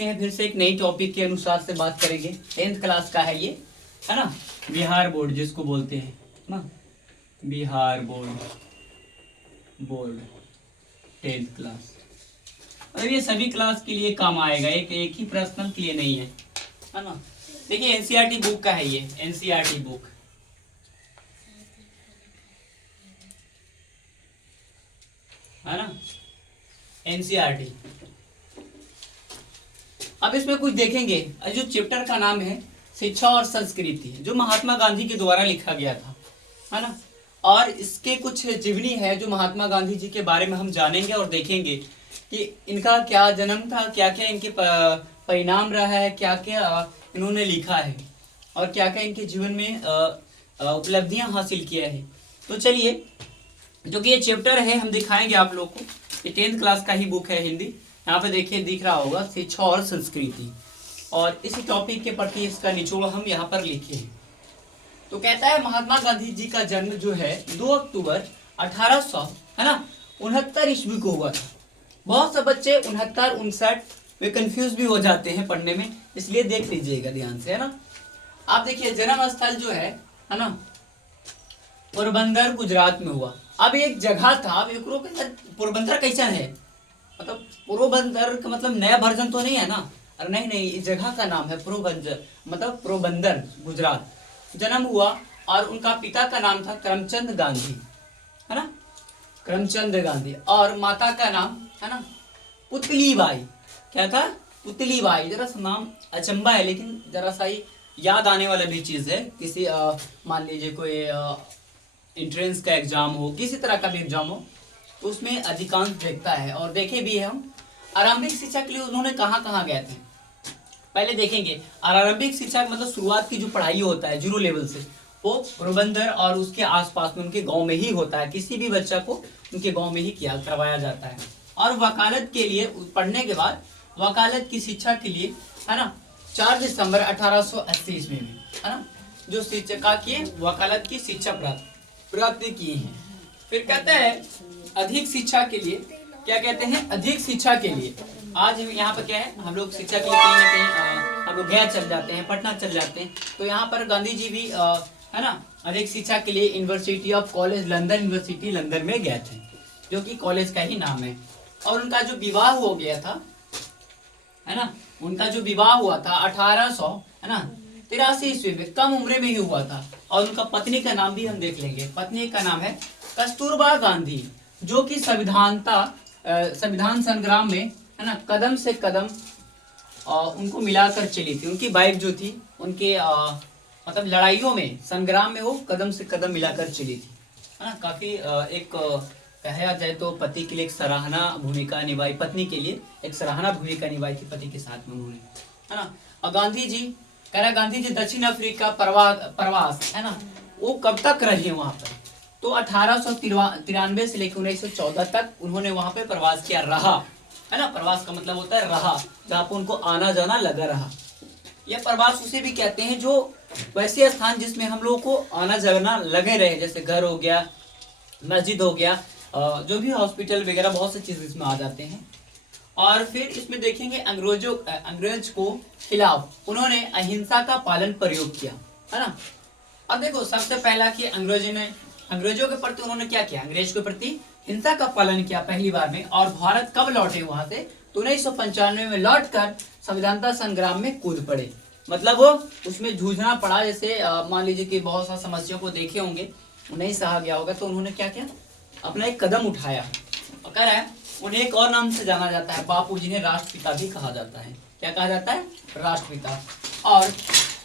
देखते हैं फिर से एक नई टॉपिक के अनुसार से बात करेंगे। 10th क्लास का है ये, है ना, बिहार बोर्ड जिसको बोलते हैं ना, बिहार बोर्ड 10th क्लास। और ये सभी क्लास के लिए काम आएगा, एक ही पर्सनल के लिए नहीं है ना। देखिए एनसीईआरटी बुक का है ये, एनसीईआरटी बुक है ना, एनसीईआरटी। अब इसमें कुछ देखेंगे, जो चैप्टर का नाम है शिक्षा और संस्कृति, जो महात्मा गांधी के द्वारा लिखा गया था, है ना। और इसके कुछ जीवनी है जो महात्मा गांधी जी के बारे में हम जानेंगे और देखेंगे कि इनका क्या जन्म था, क्या क्या इनके परिणाम रहा है, क्या क्या इन्होंने लिखा है और क्या क्या इनके जीवन में उपलब्धियां हासिल किया है। तो चलिए, जो कि ये चैप्टर है हम दिखाएंगे आप लोग को। ये 10th क्लास का ही बुक है, हिंदी। यहाँ पे देखिए दिख रहा होगा शिक्षा और संस्कृति, और इसी टॉपिक के प्रति इसका निचोड़ हम यहाँ पर लिखे हैं। तो कहता है महात्मा गांधी जी का जन्म जो है 2 अक्टूबर 1800 है ना 69 ईस्वी को हुआ था। बहुत से बच्चे 69 59 वे कंफ्यूज भी हो जाते हैं पढ़ने में, इसलिए देख लीजिएगा ध्यान से, है ना। आप देखिए जन्म स्थल जो है ना, पोरबंदर गुजरात में हुआ। अब एक जगह था, पोरबंदर कैसा है, मतलब पोरबंदर का मतलब नया वर्जन तो नहीं है ना, अरे नहीं, इस जगह का नाम है पोरबंदर, मतलब पोरबंदर गुजरात। जन्म हुआ और उनका पिता का नाम था करमचंद गांधी, है ना, करमचंद गांधी। और माता का नाम है ना पुतली बाई। क्या था? पुतली बाई। जरा सा नाम अचंबा है, लेकिन जरा सा ही याद आने वाला भी चीज है। किसी मान लीजिए कोई एंट्रेंस का एग्जाम हो, किसी तरह का भी एग्जाम हो, तो उसमें अधिकांश देखता है। और देखे भी है हम। आरंभिक शिक्षा के लिए उन्होंने कहाँ कहाँ गए थे, पहले देखेंगे। आरंभिक शिक्षा मतलब शुरुआत की जो पढ़ाई होता है 0 लेवल से, वो पोरबंदर और उसके आसपास में उनके गांव में ही होता है। किसी भी बच्चा को उनके गांव में ही करवाया जाता है। और वकालत के लिए पढ़ने के बाद वकालत की शिक्षा के लिए, है ना, 4 दिसंबर 1880 ईस्वी में, है ना, जो शिक्षा की वकालत की शिक्षा प्राप्त की है। फिर कहते हैं अधिक शिक्षा के लिए, क्या कहते हैं, अधिक शिक्षा के लिए। आज यहाँ पर क्या है, हम लोग शिक्षा के लिए कहीं ना कहीं हम लोग गया चल जाते हैं, पटना चल जाते हैं। तो यहाँ पर गांधी जी भी है ना अधिक शिक्षा के लिए university of college London, university London में गए थे, जो कि कॉलेज का ही नाम है। और उनका जो विवाह हो गया था, है ना, उनका जो विवाह हुआ था 1800 है ना 83 ईस्वी में, कम उम्र में ही हुआ था। और उनका पत्नी का नाम भी हम देख लेंगे। पत्नी का नाम है कस्तूरबा गांधी, जो कि संविधान संग्राम में, है ना, कदम से कदम उनको मिलाकर चली थी। उनकी वाइफ जो थी, उनके मतलब लड़ाइयों में, संग्राम में वो कदम से कदम मिलाकर चली थी, है ना। काफी एक कहा जाए तो पति के लिए एक सराहना भूमिका निभाई, पत्नी के लिए एक सराहना भूमिका निभाई थी पति के साथ में उन्होंने, है ना। और गांधी जी दक्षिण अफ्रीका प्रवास, है ना, वो कब तक रहे वहां पर, तो 1893 से लेकर 1914 तक उन्होंने वहां पे प्रवास किया, रहा, है ना। प्रवास का मतलब होता है रहा, जहाँ पर उनको आना जाना लगा रहा। यह प्रवास उसे भी कहते हैं जो वैसे स्थान जिसमें हम लोगों को आना जाना लगे रहे, जैसे घर हो गया, मस्जिद हो गया, जो भी हॉस्पिटल वगैरह, बहुत सी चीज इसमें आ जाते हैं। और फिर इसमें देखेंगे अंग्रेज को खिलाफ उन्होंने अहिंसा का पालन प्रयोग किया, है ना। अब देखो सबसे पहला कि अंग्रेजों के प्रति उन्होंने क्या किया, अंग्रेज के प्रति हिंसा का पालन किया पहली बार में। और भारत कब लौटे वहां से, तो 1995 में लौटकर संविधानता संग्राम में कूद पड़े। मतलब वो उसमें जूझना पड़ा। जैसे मान लीजिए कि बहुत सा समस्या को देखे होंगे, नहीं सहा गया होगा, तो उन्होंने क्या किया, अपना एक कदम उठाया। और कह रहा है उन्हें एक और नाम से जाना जाता है, बापू जिन्हें राष्ट्रपिता भी कहा जाता है। क्या कहा जाता है, राष्ट्रपिता। और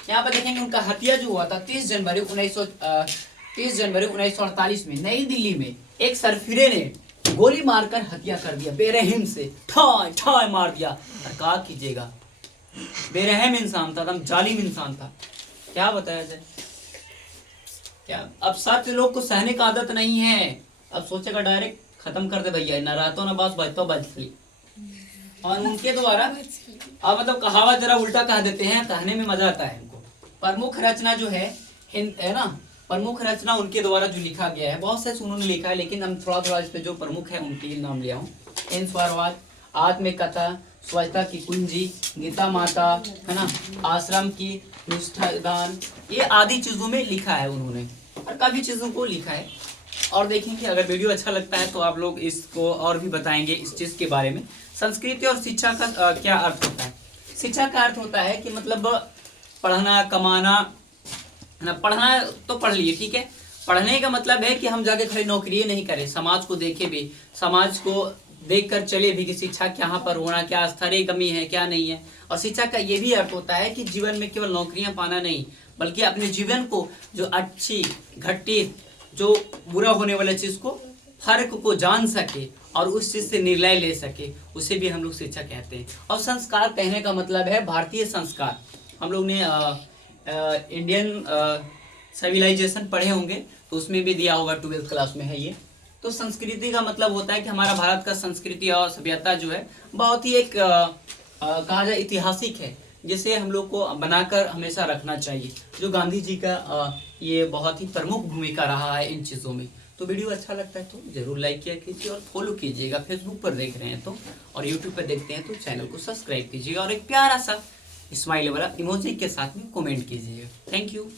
यहाँ पर देखेंगे उनका हत्या जो हुआ था 30 जनवरी 1948 में नई दिल्ली में एक सरफिरे ने गोली मारकर हत्या कर दिया, बेरहम से ठाय ठाय मार दिया। और क्या कीजिएगा, बेरहम इंसान था, एकदम जालिम इंसान था। क्या बताया जाए, क्या अब सत्य लोग को सहने का आदत नहीं है। अब सोचेगा डायरेक्ट खत्म कर दे भैया, ना रातों ना बास बजतो बजती। और उनके द्वारा अब मतलब कहावत जरा उल्टा कह देते हैं, कहने में मजा आता है इनको। प्रमुख रचना जो है ना, प्रमुख रचना उनके द्वारा जो लिखा गया है, बहुत से उन्होंने लिखा है, लेकिन हम थोड़ा थोड़ा इस पे जो प्रमुख है उनके नाम लिया हूँ। हिंसवारवाद, आत्मकथा, स्वच्छता की कुंजी, गीता माता, है ना, आश्रम की निष्ठादान, ये आदि चीज़ों में लिखा है उन्होंने, और काफ़ी चीज़ों को लिखा है। और देखेंगे अगर वीडियो अच्छा लगता है तो आप लोग इसको और भी बताएंगे इस चीज़ के बारे में। संस्कृति और शिक्षा का क्या अर्थ होता है? शिक्षा का अर्थ होता है कि मतलब पढ़ना, कमाना, है ना। पढ़ना तो पढ़ लिए, ठीक है। पढ़ने का मतलब है कि हम जाके खाली नौकरी नहीं करें, समाज को देखे भी, समाज को देख कर चले भी कि शिक्षा कहाँ पर होना, क्या स्तरीय कमी है, क्या नहीं है। और शिक्षा का ये भी अर्थ होता है कि जीवन में केवल नौकरियां पाना नहीं, बल्कि अपने जीवन को जो अच्छी घटी, जो बुरा होने वाला चीज़ को, फर्क को जान सके और उस चीज़ से निर्णय ले सके, उसे भी हम लोग शिक्षा कहते हैं। और संस्कार कहने का मतलब है भारतीय संस्कार। हम लोग ने इंडियन सिविलाइजेशन पढ़े होंगे, तो उसमें भी दिया होगा, 12th क्लास में है ये। तो संस्कृति का मतलब होता है कि हमारा भारत का संस्कृति और सभ्यता जो है बहुत ही एक कहा जाए ऐतिहासिक है, जिसे हम लोग को बनाकर हमेशा रखना चाहिए। जो गांधी जी का ये बहुत ही प्रमुख भूमिका रहा है इन चीज़ों में। तो वीडियो अच्छा लगता है तो जरूर लाइक किया कीजिए और फॉलो कीजिएगा। फेसबुक पर देख रहे हैं तो, और यूट्यूब पर देखते हैं तो चैनल को सब्सक्राइब कीजिएगा और एक प्यारा सा स्माइल वाला इमोजी के साथ में कमेंट कीजिएगा। Thank you.